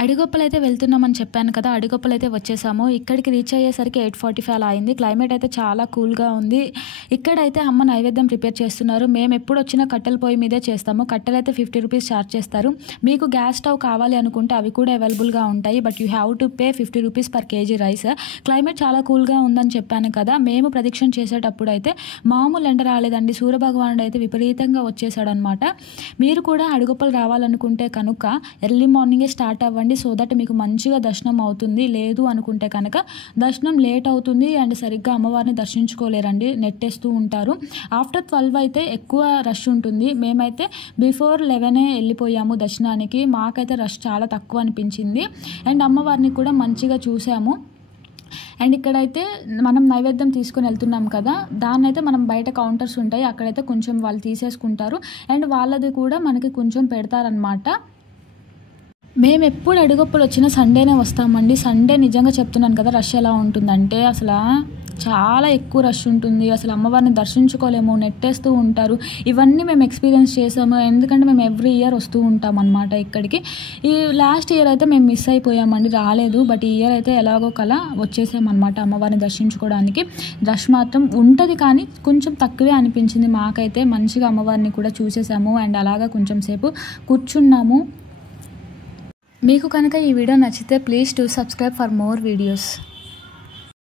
అడిగొప్పలైతే వెళ్తున్నామని చెప్పాను కదా! అడిగొప్పలైతే వచ్చేసాము. ఇక్కడికి రీచ్ అయ్యేసరికి 8:45 అలా అయింది. క్లైమేట్ అయితే చాలా కూల్‌గా ఉంది. ఇక్కడైతే అమ్మ నైవేద్యం ప్రిపేర్ చేస్తున్నారు. మేమెప్పుడొచ్చినా కట్టెల పొయ్యి మీదే చేస్తాము. కట్టెలైతే 50 రూపీస్ చార్జ్ చేస్తారు. మీకు గ్యాస్ స్టవ్ కావాలి అనుకుంటే అవి కూడా అవైలబుల్‌గా ఉంటాయి. But you have to pay 50 rupees per KG rice. Climate చాలా కూల్‌గా ఉందని చెప్పాను కదా! మేము ప్రదక్షిణ చేసేటప్పుడైతే మామూలు ఎండ రాలేదండి. సూర్యభగవానుడు అయితే విపరీతంగా వచ్చేసాడనమాట. మీరు కూడా అడిగొప్పలు రావాలనుకుంటే కనుక ఎర్లీ మార్నింగే స్టార్ట్ అవ్వండి. సో దట్ మీకు మంచిగా దర్శనం అవుతుంది. లేదు అనుకుంటే కనుక దర్శనం లేట్ అవుతుంది అండ్ సరిగ్గా అమ్మవారిని దర్శించుకోలేరండి, నెట్టేస్తూ ఉంటారు. ఆఫ్టర్ 12 అయితే ఎక్కువ రష్ ఉంటుంది. మేమైతే బిఫోర్ 11 వెళ్ళిపోయాము దర్శనానికి. మాకైతే రష్ చాలా తక్కువ అనిపించింది అండ్ అమ్మవారిని కూడా మంచిగా చూసాము. అండ్ ఇక్కడైతే మనం నైవేద్యం తీసుకొని వెళ్తున్నాం కదా, దాన్నైతే మనం బయట కౌంటర్స్ ఉంటాయి, అక్కడైతే కొంచెం వాళ్ళు తీసేసుకుంటారు అండ్ వాళ్ళది కూడా మనకి కొంచెం పెడతారనమాట. మేము ఎప్పుడు అడిగొప్పలు వచ్చినా సండేనే వస్తామండి. సండే నిజంగా చెప్తున్నాను కదా, రష్ ఎలా ఉంటుందంటే అసలు చాలా ఎక్కువ రష్ ఉంటుంది. అసలు అమ్మవారిని దర్శించుకోలేము, నెట్టేస్తూ ఉంటారు. ఇవన్నీ మేము ఎక్స్పీరియన్స్ చేసాము. ఎందుకంటే మేము ఎవ్రీ ఇయర్ వస్తూ ఉంటాం అనమాట ఇక్కడికి. ఈ లాస్ట్ ఇయర్ అయితే మేము మిస్ అయిపోయామండి, రాలేదు. బట్ ఈ ఇయర్ అయితే ఎలాగో కలా వచ్చేసామన్నమాట అమ్మవారిని దర్శించుకోవడానికి. రష్ మాత్రం ఉంటుంది కానీ కొంచెం తక్కువే అనిపించింది మాకైతే. మంచిగా అమ్మవారిని కూడా చూసేసాము అండ్ అలాగా కొంచెం సేపు కూర్చున్నాము. మీకు కనుక ఈ వీడియో నచ్చితే please do subscribe for more videos.